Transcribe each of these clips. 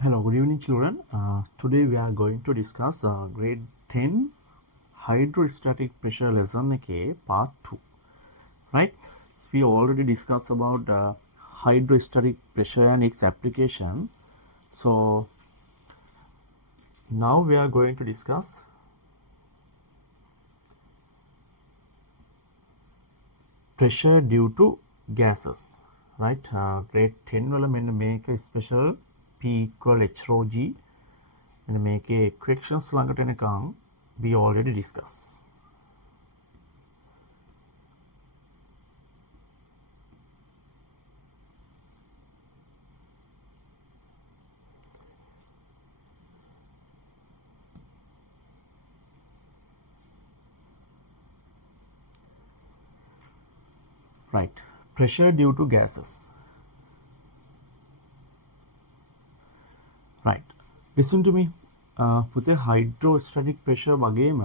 Hello, good evening, children. Today we are going to discuss grade 10 hydrostatic pressure lesson okay, part 2. Right? So we already discussed about hydrostatic pressure and its application. So now we are going to discuss pressure due to gases. Right? Grade 10 will make a special P equal H rho G and make a equations ළඟට we already discussed. Right. Pressure due to gases. Right. Listen to me. පුතේ hydrostatic pressure වගේම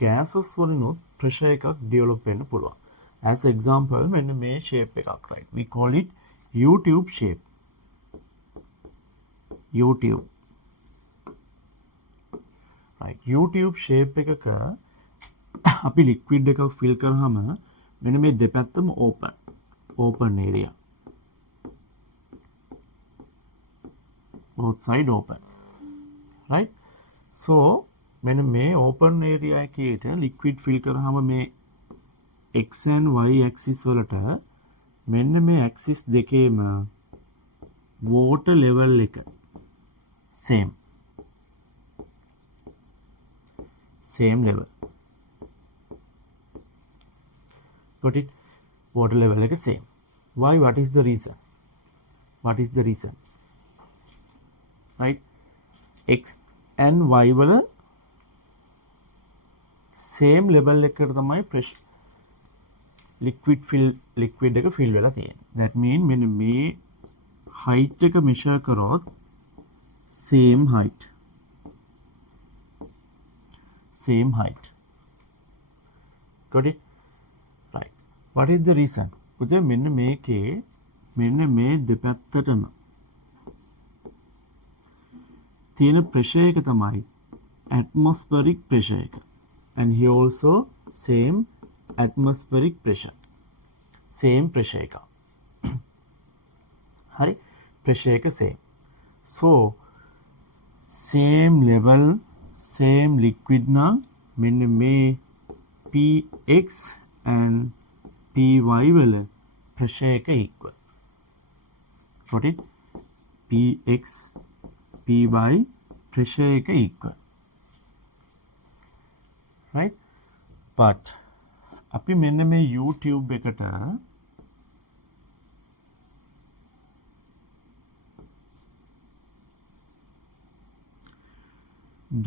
gases වලිනුත් pressure එකක් develop වෙන්න පුළුවන්. As example මෙන්න මේ shape එකක්, right. We call it U-tube shape. U-tube. Right. U-tube shape එකක අපි liquid එකක් fill කරාම මෙන්න මේ දෙපැත්තම open area. Both side open. Right? So මෙන්න මේ open area එකේට liquid fill කරාම මේ x and y axis වලට මෙන්න මේ axis දෙකේම water level එක same level. Got it? Water level එක same. Why? What is the reason? Right? X and y වල same level එකකට තමයි pressure liquid එක fill වෙලා තියෙන්නේ. That mean මෙන්න මේ height එක measure කරොත් same height. Got it? Right. What is the reason? පුතේ මෙන්න මේකේ මෙන්න මේ දෙපැත්තටම තියෙන pressure එක තමයි atmospheric pressure එක. And here also same atmospheric pressure. Same pressure එක. හරි? pressure එක same. So same level, same liquid නම් මෙන්න මේ px and py වල pressure එක equal. Got it? px P by pressure එක equal. Right? But අපි මෙන්න මේ U tube එකට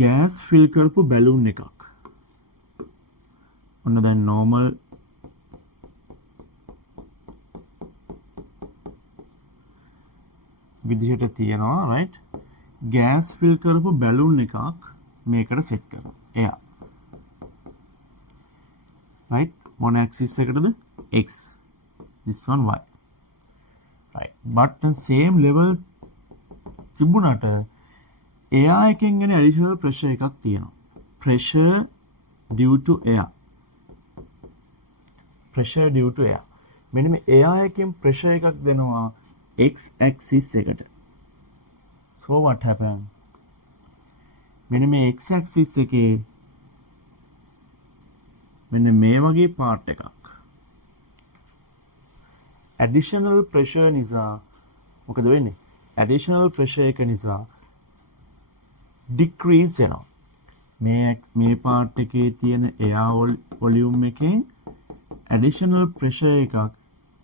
gas fill කරපු balloon එකක්. ඔන්න දැන් normal විදිහට තියෙනවා, right? gas fill කරපු balloon එකක් මේකට set කරනවා. එයා. Right? මොන axis එකටද? X. This one Y. Right. But the same level තිබුණාට එයා එකෙන් එන additional pressure එකක් තියෙනවා. Pressure due to air. මෙන්න මේ air එකෙන් pressure එකක් දෙනවා X axis එකට. So what happened? මෙන්න මේ x axis එකේ මෙන්න මේ වගේ part එකක්. Additional pressure නිසා මොකද වෙන්නේ? Additional pressure එක නිසා decrease වෙනවා. මේ part එකේ තියෙන air volume එකෙන් additional pressure එකක්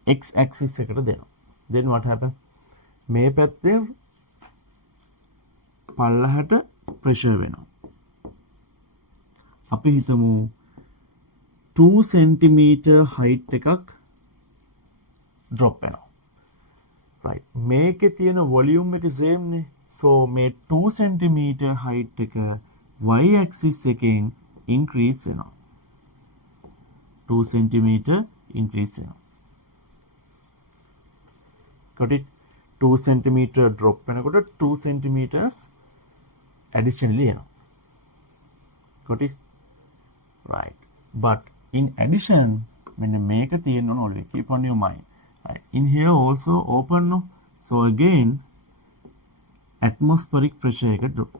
x axis එකට දෙනවා. Then what happened? මේ පැත්තේ පල්ලහට pressure වෙනවා. අපි හිතමු 2 cm height එකක් drop වෙනවා. Right. මේකේ තියෙන volume එක same නේ. So මේ 2 cm height එක y axis එකෙන් increase වෙනවා. 2 cm increase වෙනවා. Got it? 2 centimeter drop වෙනකොට 2 centimeters additionally එනවා. got it? Right. But in addition, මෙන්න මේක තියෙන්න ඕන always keep on your mind. Right. In here also open no. So again atmospheric pressure එක drop.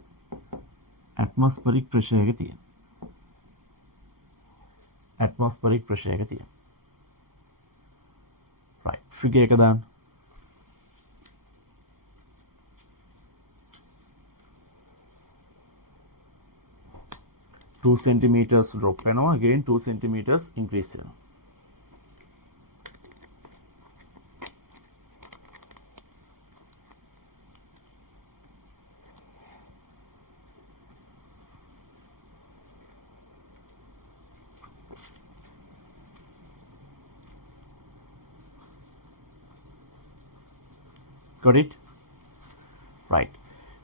Atmospheric pressure එක තියෙන. Atmospheric pressure එක තියෙන. Right. figure එක දාන්න. Two centimeters drop වෙනවා. Again 2 centimeters increase වෙනවා. Got it? Right.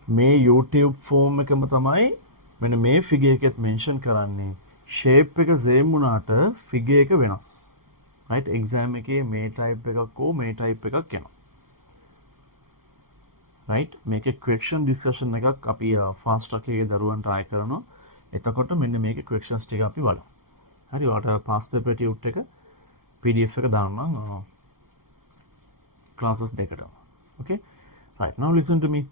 මේ YouTube form එකම තමයි මෙන්න මේ figure එකෙත් mention කරන්නේ shape එක same වුණාට figure එක වෙනස්. Right? exam එකේ මේ type එකක් හෝ මේ type එකක් එනවා. Right? මේකේ question discussion එකක් අපි fast track එකේ දරුවන්ට try කරනවා. එතකොට මෙන්න මේකේ questions ටික අපි බලමු. හරි ඔයාලට past paper tute එක PDF එක දාන්නම් classes දෙකටම. Okay? Right. Now listen to me.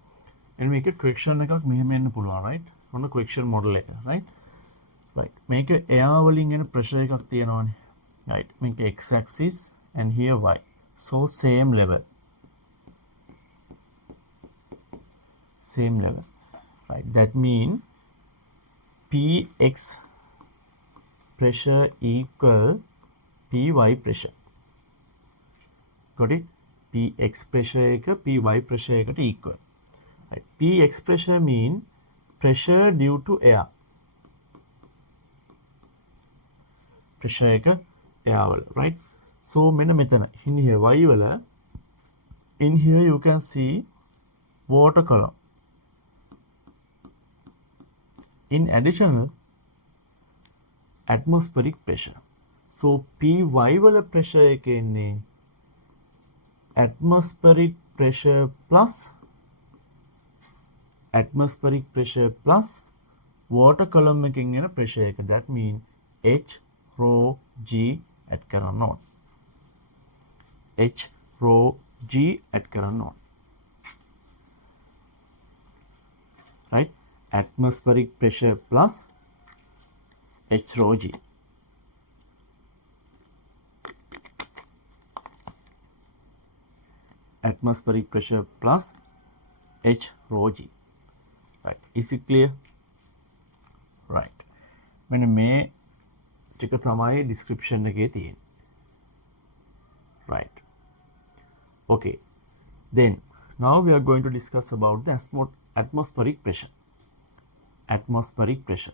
And make a question එකක් මෙහෙම එන්න පුළුවන්, right? on a question model එක, right? Right. Make a air වලින් එන pressure එකක් තියෙනවානේ. Right. Make x axis and here y. So same level. Same level. Right. That means Px pressure equal Py pressure. Got it? Px pressure එක Py pressure එකට equal. Right. Px pressure mean pressure due to air. Pressure එක air වල, right? So මෙන්න මෙතන in here y වල in here you can see water column. In additional atmospheric pressure. So Py වල pressure එක එන්නේ atmospheric pressure plus water column එකකින් එන pressure එක. That mean H rho G at කරන්න ඕන. H rho G at කරන්න ඕන. Right? Atmospheric pressure plus H rho G. Atmospheric pressure plus H rho G. Right. Is it clear? Right. මෙන්න මේ ටික තමයි description එකේ තියෙන්නේ. Right. Okay. Then now we are going to discuss about the atmospheric pressure. Atmospheric pressure.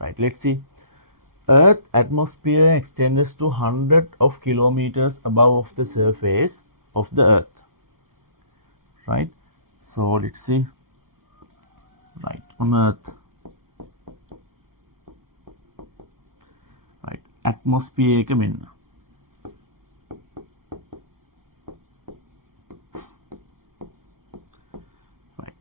Right. Let's see. Earth atmosphere extends to hundreds of kilometers above the surface of the Earth. Right. So let's see. Right. On Earth. Right. Atmosphere එක මෙන්න. Right.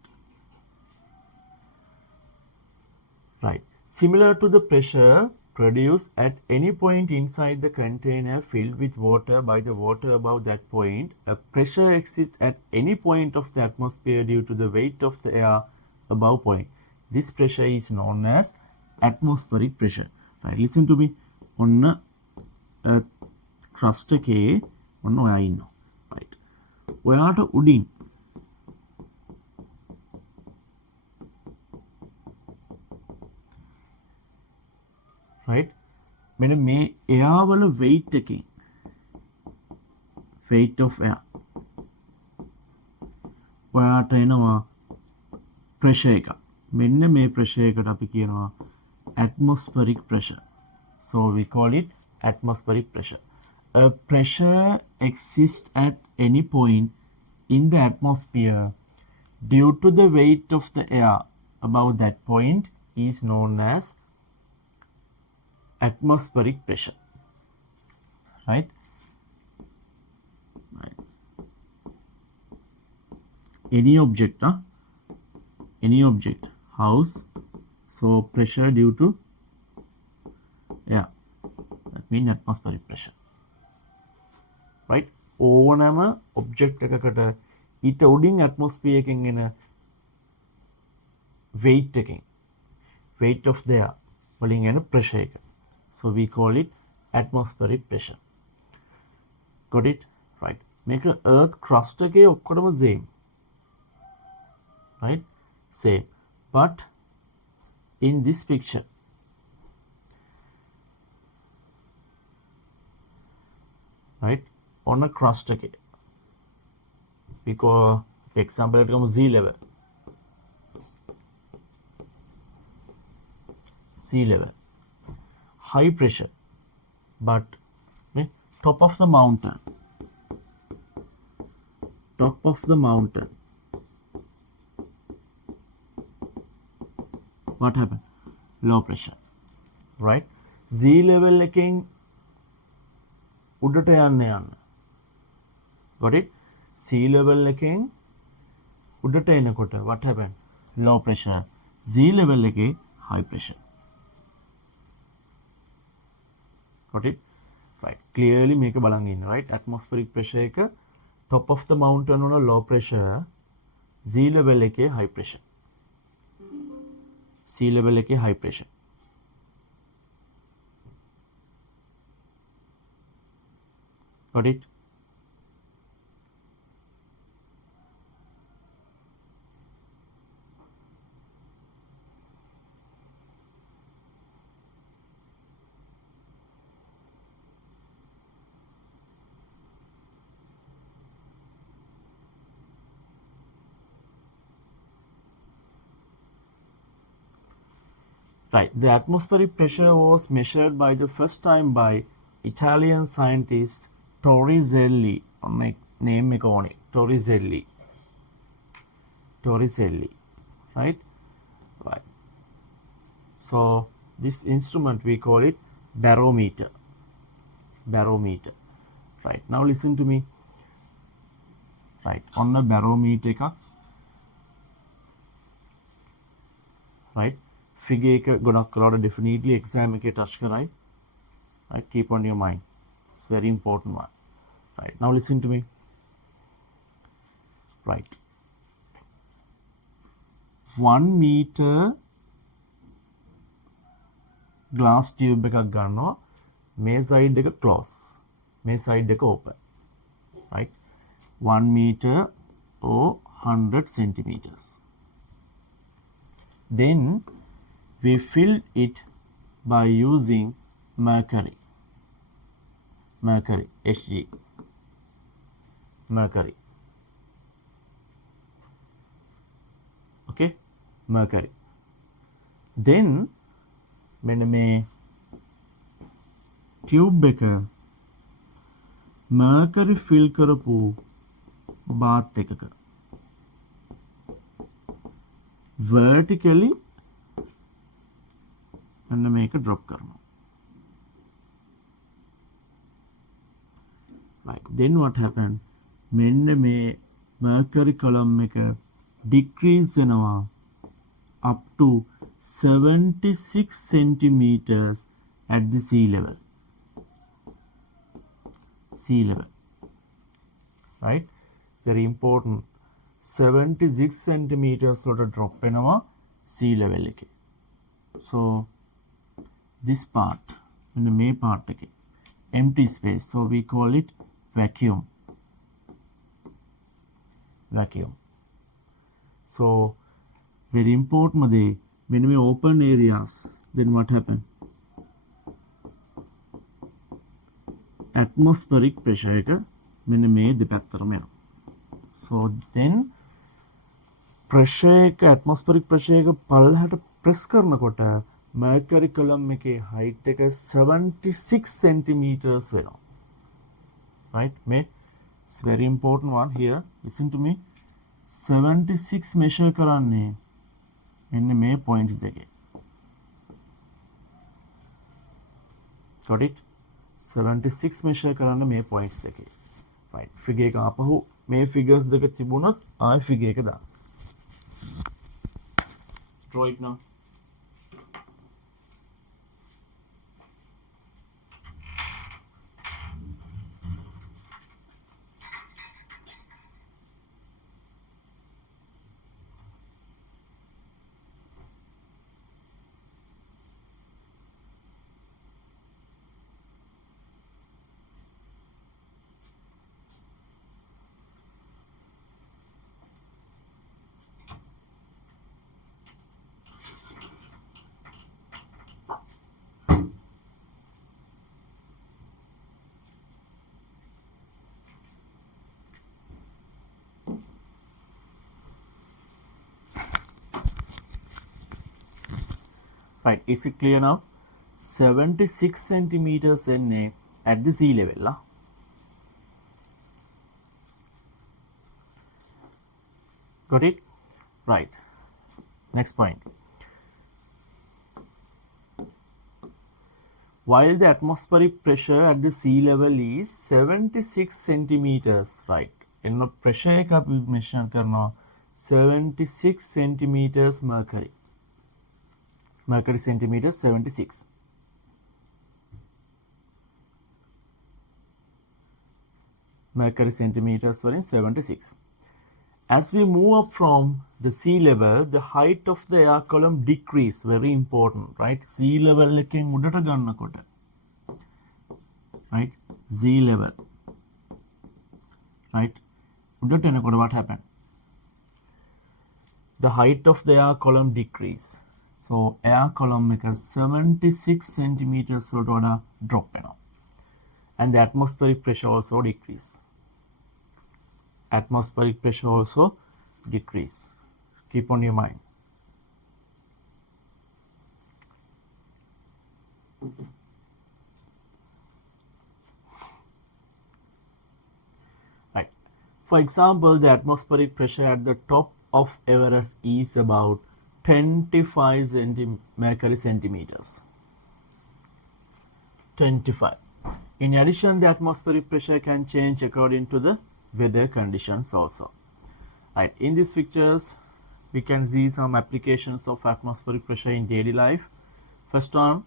Right. Similar to the pressure produced at any point inside the container filled with water by the water above that point, a pressure exists at any point of the atmosphere due to the weight of the air above point. This pressure is known as atmospheric pressure. Right, listen to me. On crust එකේ ඔන්න ඔයා ඉන්නවා. Right. ඔයාට උඩින් right මෙන්න මේ air වල weight එකකින් weight of air ඔයාට එනවා pressure එක. මෙන්න මේ pressure එකට අපි කියනවා atmospheric pressure. So we call it atmospheric pressure. A pressure exists at any point in the atmosphere due to the weight of the air above that point is known as atmospheric pressure. Right? Right. any object, house, so pressure due to, yeah, that means atmospheric pressure, right? ඕනම object එකකට ඊට උඩින් atmosphere එකකින් එන weight of the air වලින් එන pressure එක, so we call it atmospheric pressure. Got it? Right. මේක earth crust එකේ ඔක්කොටම same, right? Same, but in this picture, right, on a crust එකේ, because example එකම sea level, high pressure, but top of the mountain, what happened? Low pressure, right? sea level එකෙන් උඩට යන්න. Got it? sea level එකෙන් උඩට එනකොට what happened? Low pressure. sea level එකේ high pressure. Got it? Right. Clearly මේක බලන් ඉන්න, right? atmospheric pressure එක top of the mountain වල low pressure, sea level එකේ high pressure. sea level එකේ high pressure. Got it? Right. The atmospheric pressure was measured by the first time by Italian scientist Torricelli. Name Torricelli. Right? Right. So this instrument we call it barometer. Right. Now listen to me. Right. On the barometer, right? Figure එක ගොඩක් කලවට definitely exam එකේ touch කරයි. Right, keep on your mind. It's very important one. Right, now listen to me. Right, 1 meter glass tube එකක් ගන්නවා. මේ side එක close, මේ side එක open. Right, 1 meter or 100 centimeters. Then we filled it by using mercury, Hg, mercury. Okay, mercury. Then මෙන්න මේ tube එක mercury fill කරපු bath එකක vertically and make a drop karna. Right, then what happened? Menne me mercury column make a decrease up to 76 centimeters at the sea level. Right, very important. 76 centimeters sort of drop sea level. So this part, in the main part, empty space, so we call it vacuum. So very important, when we open areas, then what happen? Atmospheric pressure when we depact. So then pressure atmospheric pressure palhata press karnakota mercury column එකේ height එක 76 centimeters වෙනවා. Right? It's very important one here. Listen to me. 76 measure කරන්නේ මෙන්න මේ points දෙකේ. Got it? 76 measure කරන්න මේ points දෙකේ. Right. Figure එක ආපහු මේ figures දෙක තිබුණොත් ආයි figure එක දාන්න. Draw it now. Right, is it clear now? 76 centimeters NA at the sea level. Got it? Right. Next point. While the atmospheric pressure at the sea level is 76 centimeters, right? In pressure එක අපි measure කරනවා 76 centimeters mercury. Mercury centimeters 76. Mercury centimeters were in 76. As we move up from the sea level, the height of the air column decrease. Very important, right? Sea level එකෙන් උඩට ගන්නකොට, right? Sea level, right? උඩට එනකොට what happened? The height of the air column decrease. So air column එක 76 centimeters වලට වඩා drop වෙනවා. And the atmospheric pressure also decrease. Atmospheric pressure also decrease. Keep on your mind. Right. For example, the atmospheric pressure at the top of Everest is about 25 mercury centimeters. 25. In addition, the atmospheric pressure can change according to the weather conditions also. Right. In these pictures, we can see some applications of atmospheric pressure in daily life. First one,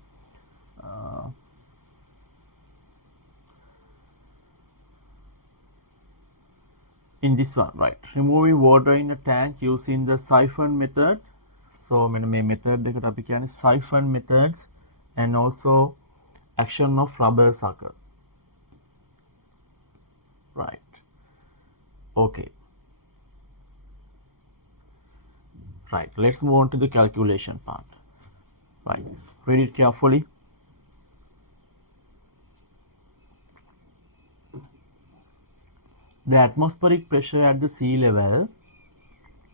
in this one, right? Removing water in a tank using the siphon method. So මේ method එකට අපි කියන්නේ siphon methods and also action of rubber sucker. Right. Okay. Right. Let's move on to the calculation part. Right. Read it carefully. The atmospheric pressure at the sea level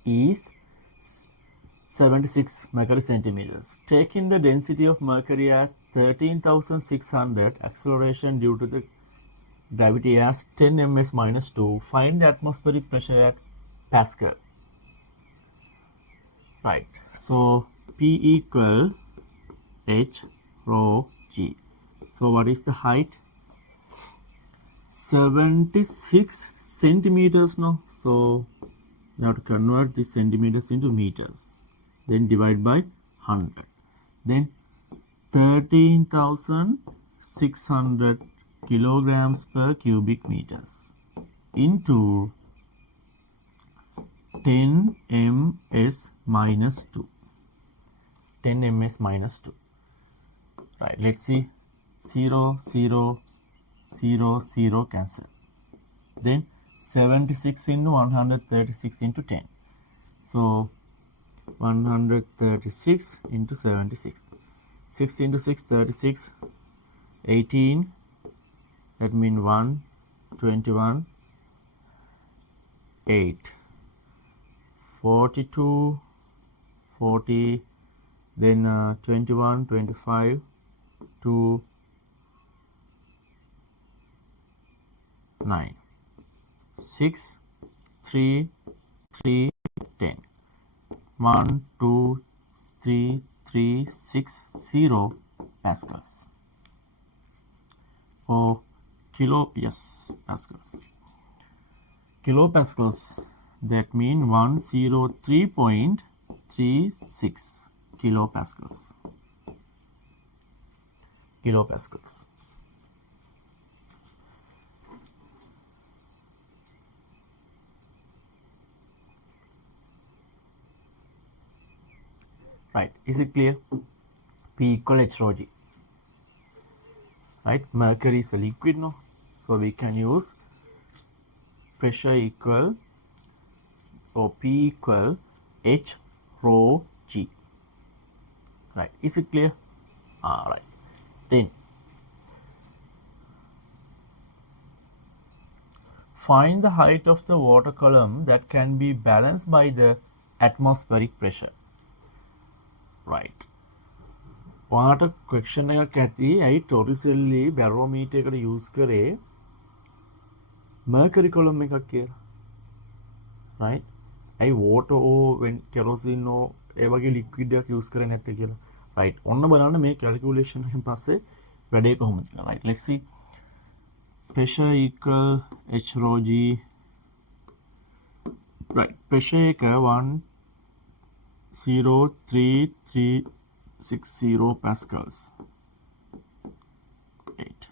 is 76 mercury centimeters. Taking the density of mercury at 13,600, acceleration due to the gravity as 10 ms minus 2, find the atmospheric pressure at Pascal. Right. So P equal H rho G. So what is the height? 76 centimeters now. So you have to convert the centimeters into meters. Then divide by 100. Then 13,600 kilograms per cubic meters into 10 ms minus 2. 10 ms minus 2. Right, let's see. 0, 0, 0, 0 cancel. Then 76 into 136 into 10. So 136 into 76. 6 into 6, 36. 18. That means 1, 21, 8. 42, 40. Then 21, 25, 2, 9. 6, 3, 3, 10. 1, 2, 3, 3, 6, 0 pascals. Or kilo, yes, pascals. Kilopascals That means 103.36 kilopascals. Kilopascals. Right, is it clear? P equal H rho G. Right, mercury is a liquid, no? So we can use pressure equal or P equal H rho G. Right, is it clear? Right. Then find the height of the water column that can be balanced by the atmospheric pressure. Right. ඔයාට question එකක් ඇති ඇයි torricelli barometer එකට use කරේ mercury column එකක් කියලා. Right? ඇයි water when kerosene ඒ වගේ liquid එකක් use කරේ නැත්තේ කියලා. Right. ඔන්න බලන්න මේ calculation එකෙන් පස්සේ වැඩේ කොහොමද කියලා. Right. Let's see. Pressure equal H rho G. Right. Pressure එක 103.360 pascals. 8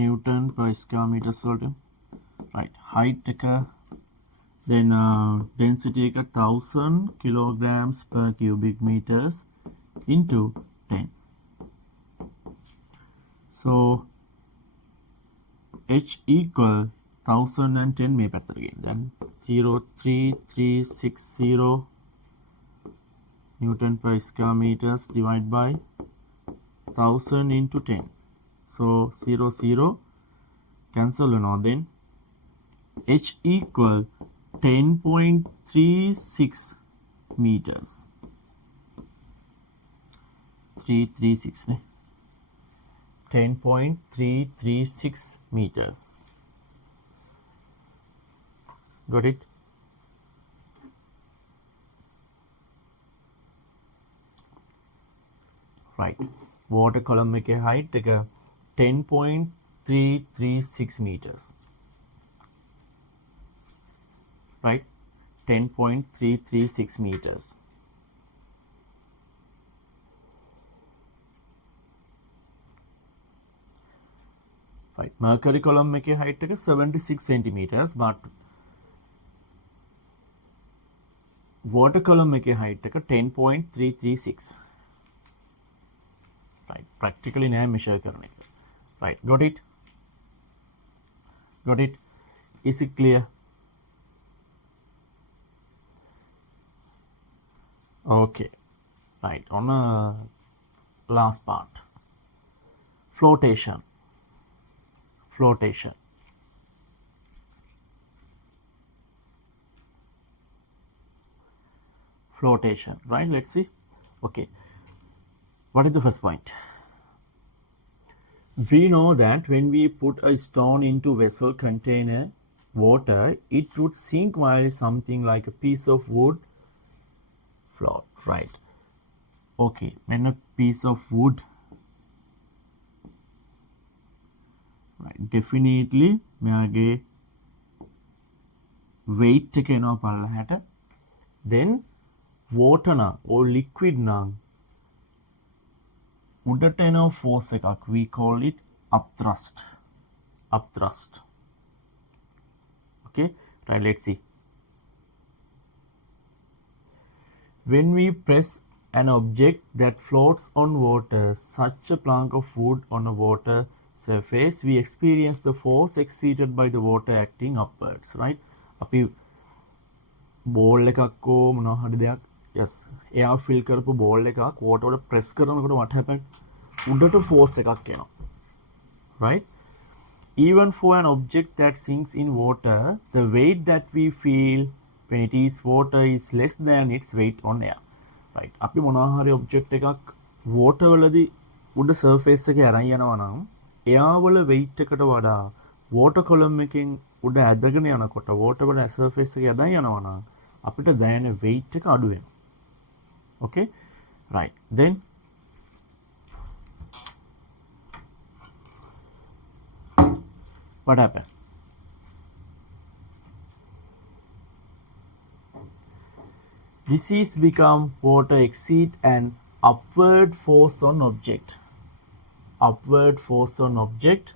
Newton per square meter volt. Right. Height then density 1000 kilograms per cubic meters into 10. So H equal 1010 මේ පැත්තට ගිහින් then 03360 Newton per square meters divided by 1000 into 10. So 0 cancel then H equal 10.36 meters. 336 ne? 10.336 meters. Got it? Right. Water column make a height 10.336 meters. Right? 10.336 meters. Right. Mercury column make a height 76 centimeters, but water column make a height 10.336. Right. Practically now measure करने का. Right. Got it? Got it? Is it clear? Okay. Right. On last part. Flotation. Flotation. Flotation. Right. Let's see. Okay. What is the first point? We know that when we put a stone into vessel container water, it would sink while something like a piece of wood float. Right. Okay. When a piece of wood, right, definitely මෙයාගේ weight එක එනවා පල්ලහැට. Then water නම් or liquid නම් උඩට එනවා force එකක්. We call it upthrust. Upthrust. Okay. Right. Let's see. When we press an object that floats on water, such a plank of wood on a water surface, we experience the force exerted by the water acting upwards. Right? අපි ball එකක් මොනවා හරි දෙයක් yes air fill කරපු ball එකක් water වල press කරනකොට what happen? උඩට force එකක් එනවා. Right? Even for an object that sinks in water, the weight that we feel when it is water is less than its weight on air. Right. අපි මොනවා හරි object එකක් water වලදී උඩ surface එකේ අරන් යනවා නම් air වල weight එකට වඩා water column එකෙන් උඩ ඇදගෙන යනකොට water වල surface එකේ අදන් යනවා නම් අපිට දැනෙන weight එක අඩු වෙනවා. Okay? Right. Then what happened? This is become water exceed an upward force on object. Upward force on object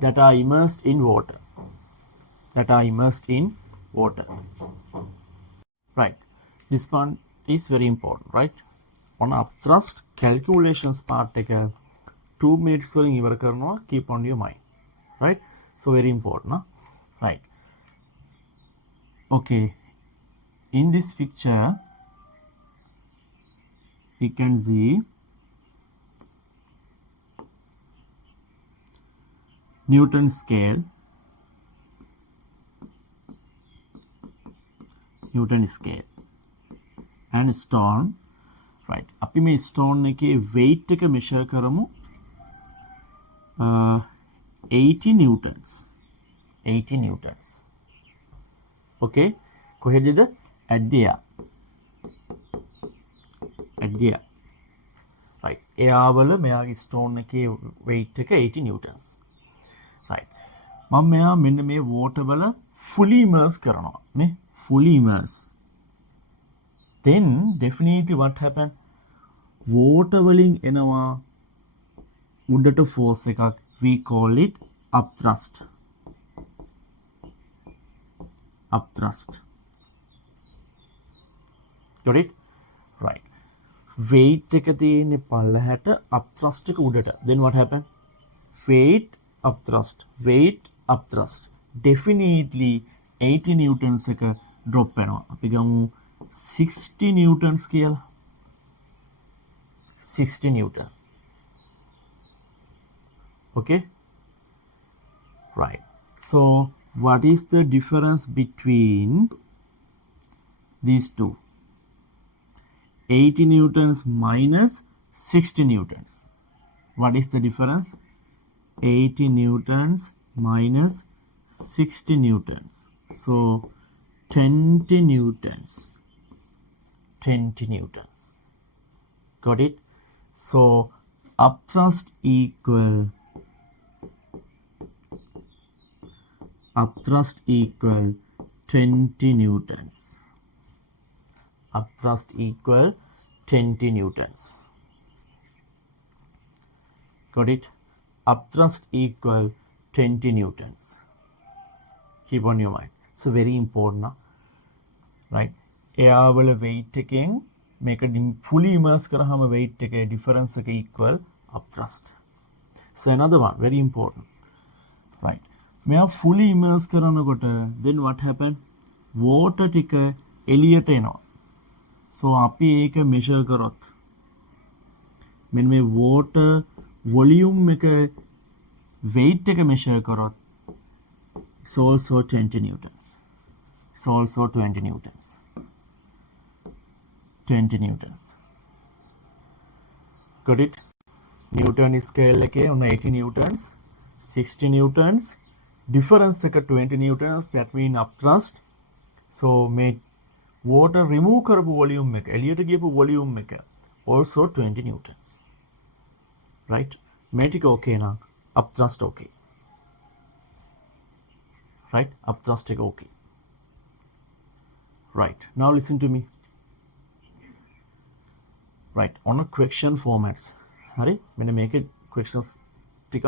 that are immersed in water. That are immersed in water. Right. This one is very important, right? On upthrust calculations part take 2 minutes ඉවර කරනවා, keep on your mind, right? So very important, huh? Right? Okay, in this picture you can see Newton scale, and stone, right? අපි මේ stone එකේ weight එක measure කරමු 80 newtons. 80 newtons. Okay, කොහෙදද? at the air. at the air. right, air වල මෙයාගේ stone එකේ weight එක 80 newtons. right, මම මෙයා මෙන්න මේ water වල fully immerse කරනවා නේ, fully immerse. Then definitely what happen? water වලින් එනවා උඩට force එකක්, we call it upthrust. Upthrust. Got it? Right. Weight එක තියෙන්නේ පල්ලහැට, upthrust එක උඩට. Then what happen? Weight, upthrust. Weight, upthrust. Definitely 80 newtons එක drop වෙනවා. අපි ගමු 60 newtons කියලා. 60 newtons. Okay? Right. So, what is the difference between these two? 80 newtons minus 60 newtons. What is the difference? 80 newtons minus 60 newtons. So, 20 newtons. 20 newtons. Got it? So, upthrust equal 20 newtons. Upthrust equal 20 newtons. Got it? Upthrust equal 20 newtons. Keep on your mind. So very important, na? Right? Air wala weight එකෙන් මේක fully immerse කරාම weight එකේ difference එක equal upthrust. So another one very important. Right? මෙයා fully immerse කරනකොට then what happen? water ටික එළියට එනවා. So අපි ඒක measure කරොත් මෙන්න මේ water volume එක weight එක measure කරොත් it's also 20 newtons. It's also 20 newtons. 20 newtons. Got it? Newton scale එකේ on 80 newtons, 60 newtons, difference එක 20 newtons, that mean upthrust. So මේ water remove කරපු volume එක, එළියට ගියපු volume එක also 20 newtons. Right? මේ ටික okay නම් upthrust okay. Right? Upthrust එක okay. Right. Now listen to me. Right. On a question formats. හරි? මෙන්න මේකේ questions ටිකක්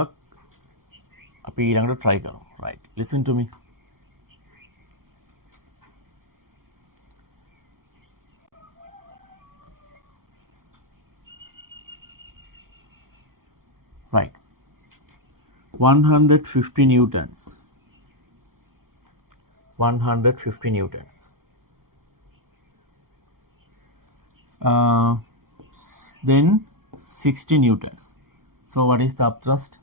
අපි ඊළඟට try කරමු. Right. Listen to me. Right. 150 newtons. 150 newtons. Then 60 newtons. So what is the upthrust?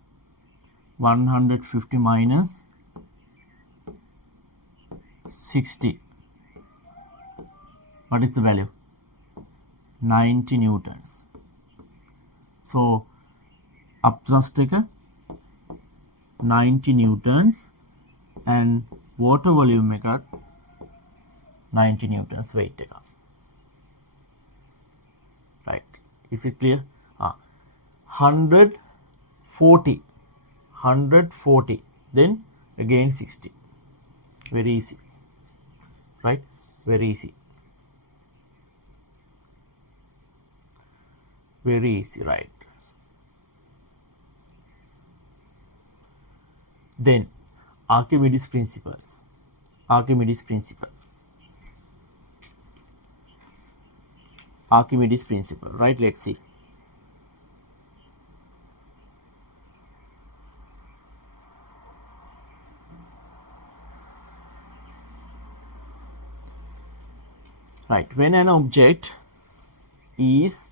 150 minus 60. What is the value? 90 newtons. So upthrust එක 90 newtons and water volume එකත් 90 newtons weight එක. Right. Is it clear? 140. Then again 60. Very easy. Right? Very easy. Very easy, right? Then Archimedes principles. Archimedes principle. Archimedes principle, right? Let's see. Right, when an object is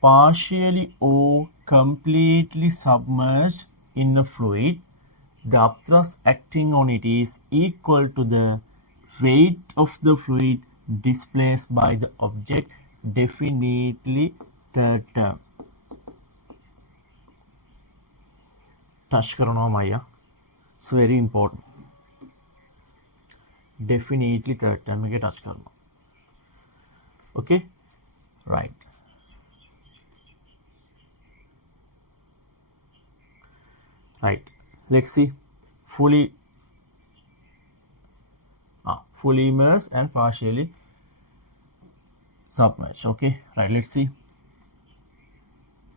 partially or completely submerged in a fluid, the upthrust acting on it is equal to the weight of the fluid displaced by the object. Definitely third term. Touch karana maya. It's very important. Definitely third term में touch karana. Okay, right. Right. Let's see. Fully immersed and partially submerged. Okay, right. Let's see.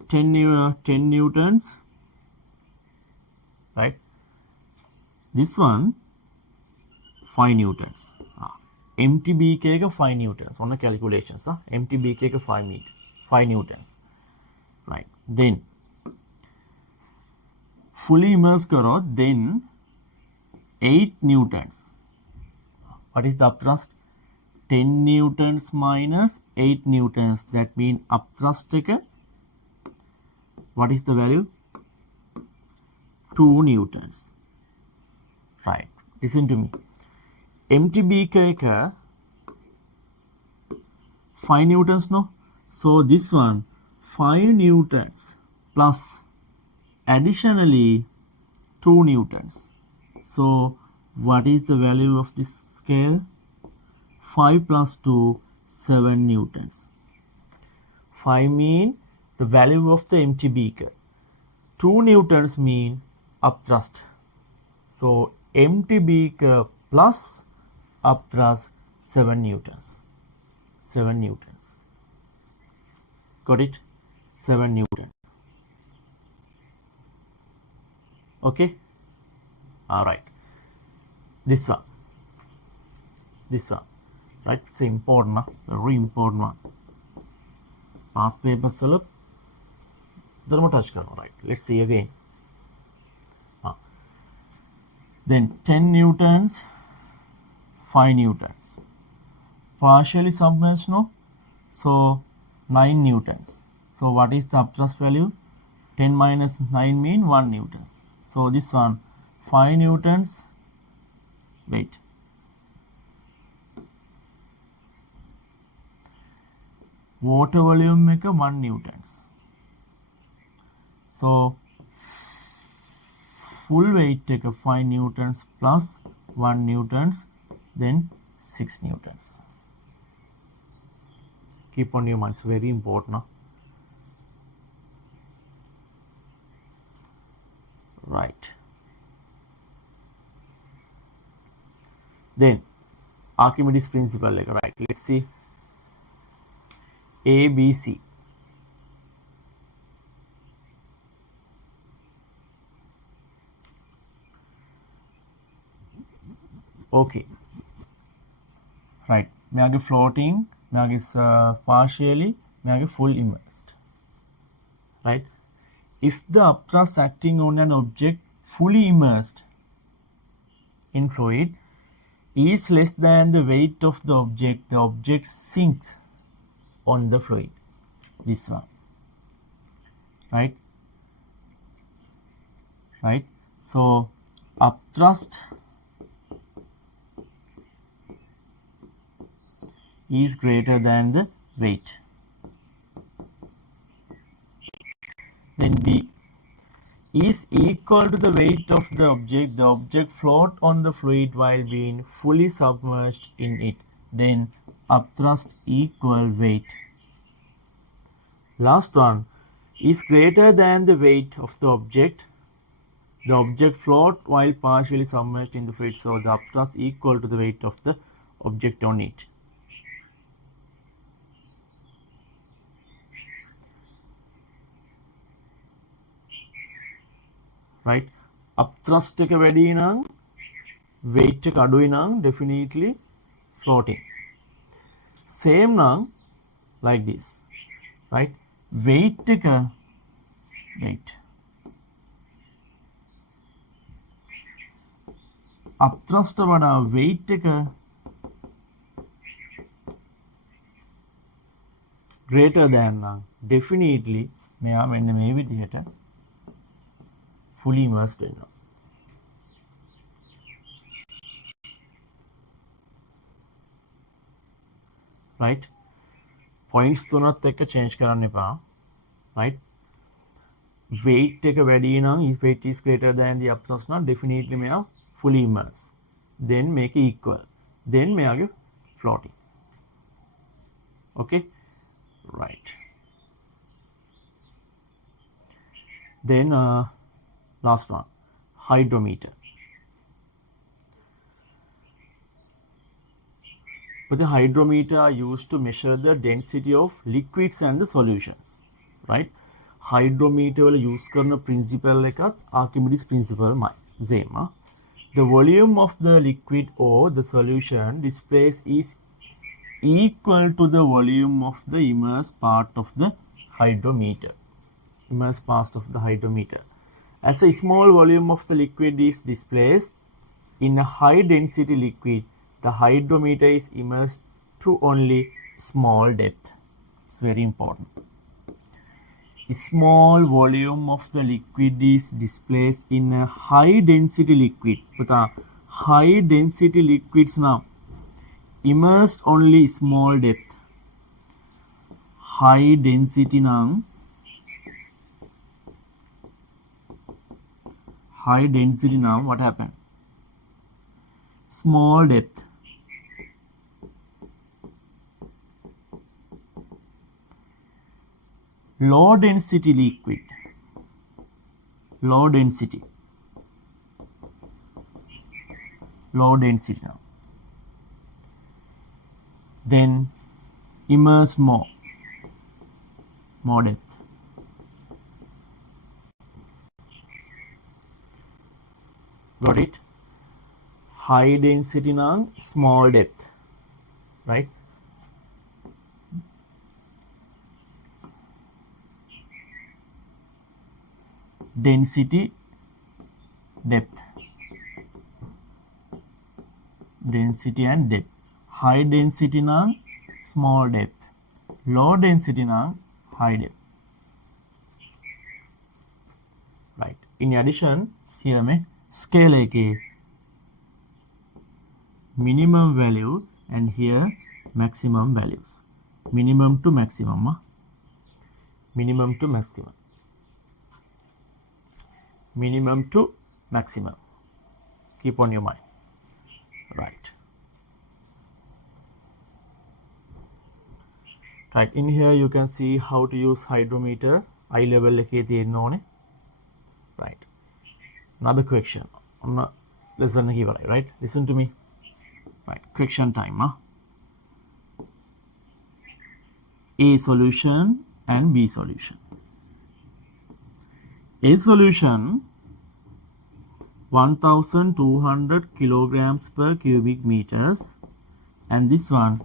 10 newtons. Right. This one 5 newtons. Empty beak 5 newtons on the calculations. Empty beak 5 newtons. Right. Then fully immersed karo, then 8 newtons. What is the upthrust? 10 newtons minus 8 newtons. That means upthrust what is the value? 2 newtons. Right. Listen to me. Empty beak 5 newtons, no? So this one 5 newtons plus additionally 2 newtons. So what is the value of this scale? 5 plus 2, 7 newtons. 5 mean the value of the empty beaker. 2 newtons mean upthrust. So empty beaker plus upthrust 7 newtons. 7 newtons. Got it? 7 newtons. Okay? Alright. This one. Right? It's important, very important one. Past paper syllab. Touch karo, right? Let's see again. Then 10 newtons, 5 newtons. Partially submerged, no? So 9 newtons. So what is the upthrust value? 10 minus 9 mean 1 newtons. So this one 5 newtons. Wait. Water volume 1 newtons. So full weight 5 newtons plus 1 newtons, then 6 newtons. Keep on your mind, it's very important. Right. Then Archimedes principle, right? Let's see. A, B, C. Okay. Right. May floating, may partially, may full immersed. Right. If the upthrust acting on an object fully immersed in fluid is less than the weight of the object sinks on the fluid. This one. Right. Right. So upthrust is greater than the weight. Then B is equal to the weight of the object float on the fluid while being fully submerged in it. Then upthrust equal weight. Last one is greater than the weight of the object float while partially submerged in the fluid. So the upthrust equal to the weight of the object on it. Right? Upthrust එක වැඩි නම් weight එක අඩුයි නම් definitely floating. Same නම් like this. Right? Weight එක upthrust වඩා weight එක greater than නම් definitely මෙයා මෙන්න මේ විදිහට fully immersed වෙනවා. Right? Points තුනත් එක්ක change කරන්න එපා. Right? Weight එක වැඩි නම් if weight is greater than the upthrust නම් definitely මෙයා fully immersed. Then make it equal. Then මෙයාගේ floating. Okay? Right. Then last one, hydrometer. But the hydrometer are used to measure the density of liquids and the solutions. Right? Hydrometer වල use කරන principle එකත් Archimedes principle මයි. Same. The volume of the liquid or the solution displaced is equal to the volume of the immersed part of the hydrometer. Immersed part of the hydrometer. As a small volume of the liquid is displaced in a high density liquid, the hydrometer is immersed to only small depth. It's very important. A small volume of the liquid is displaced in a high density liquid. But high density liquids now immersed only small depth. High density now what happened? Small depth. Low density liquid. Low density now. Then immerse more depth. Got it? High density now, small depth. Right? Density, depth. Density and depth. High density now, small depth. Low density now, high depth. Right. In addition, here में scale एक minimum value and here maximum values. Minimum to maximum. Minimum to maximum. Minimum to maximum. Keep on your mind. Right. Right. In here you can see how to use hydrometer. Eye level එකේ තියෙන්න ඕනේ. Right. Another question. Lesson එක ඉවරයි. Right. Listen to me. Right. Question time. A solution and B solution. A solution 1200 kilograms per cubic meters and this one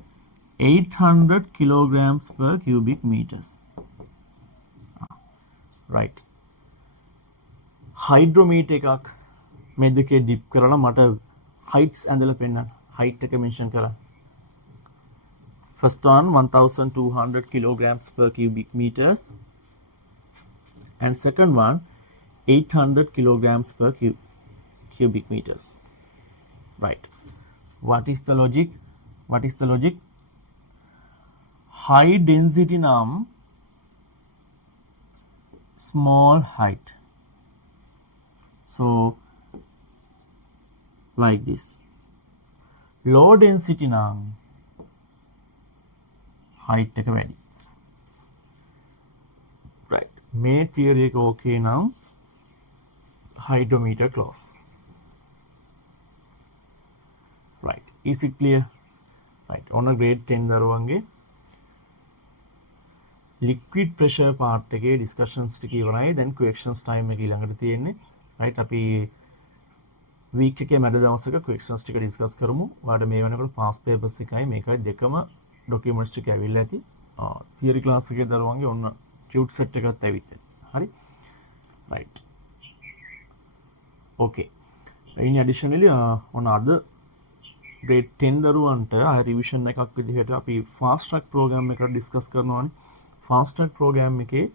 800 kilograms per cubic meters. Right. Hydrometer එකක් මේ දෙකේ dip කරලා මට heights ඇඳලා පෙන්නන්න. Height එක mention කරන්න. First one 1200 kilograms per cubic meters and second one 800 kilograms per cubic meters. Right. What is the logic? What is the logic? High density නම් small height. So like this. Low density නම් height එක වැඩි. Right. මේ theory එක okay නම් hydrometer close. Right. Is it clear? right ඔන්න grade 10 දරුවන්ගේ liquid pressure part එකේ discussions ටික ඉවරයි. දැන් questions time එක ඊළඟට තියෙන්නේ. right අපි week එකේ මැද දවසක questions ටික discuss කරමු. ඔයාලට මේ වෙනකොට past papers එකයි මේකයි දෙකම documents ටික ඇවිල්ලා ඇති. theory class එකේ දරුවන්ගේ ඔන්න tute set එකත් ඇවිත් හරි. right okay in additionally on other grade 10 දරුවන්ට revision එකක් විදිහට අපි fast track program එකට discuss කරනවානේ. fast track program එකේ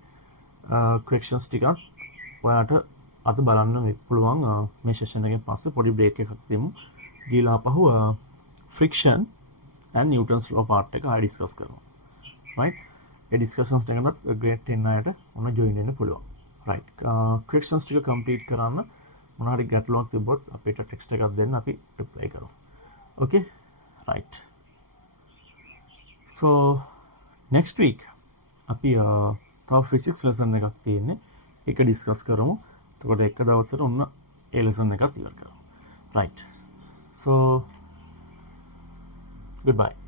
questions ටිකක් ඔයාලට අද බලන්න පුළුවන්. මේ session එකෙන් පස්සේ පොඩි break එකක් දෙමු. ගිහලා ආපහු friction and Newton's law part එක ආයෙ discuss කරමු. right ඒ discussions එකකට grade 10 අයට ඔන්න join වෙන්න පුළුවන්. right questions ටික complete කරන්න මොනවා හරි ගැටලුවක් තිබ්බොත් අපිට text එකක් දෙන්න අපි reply කරමු. okay right so next week අපි තව physics lesson එකක් තියෙන්නේ. ඒක discuss කරමු. එතකොට එක දවසට ඔන්න ඒ lesson එකත් ඉවර කරමු. right so goodbye.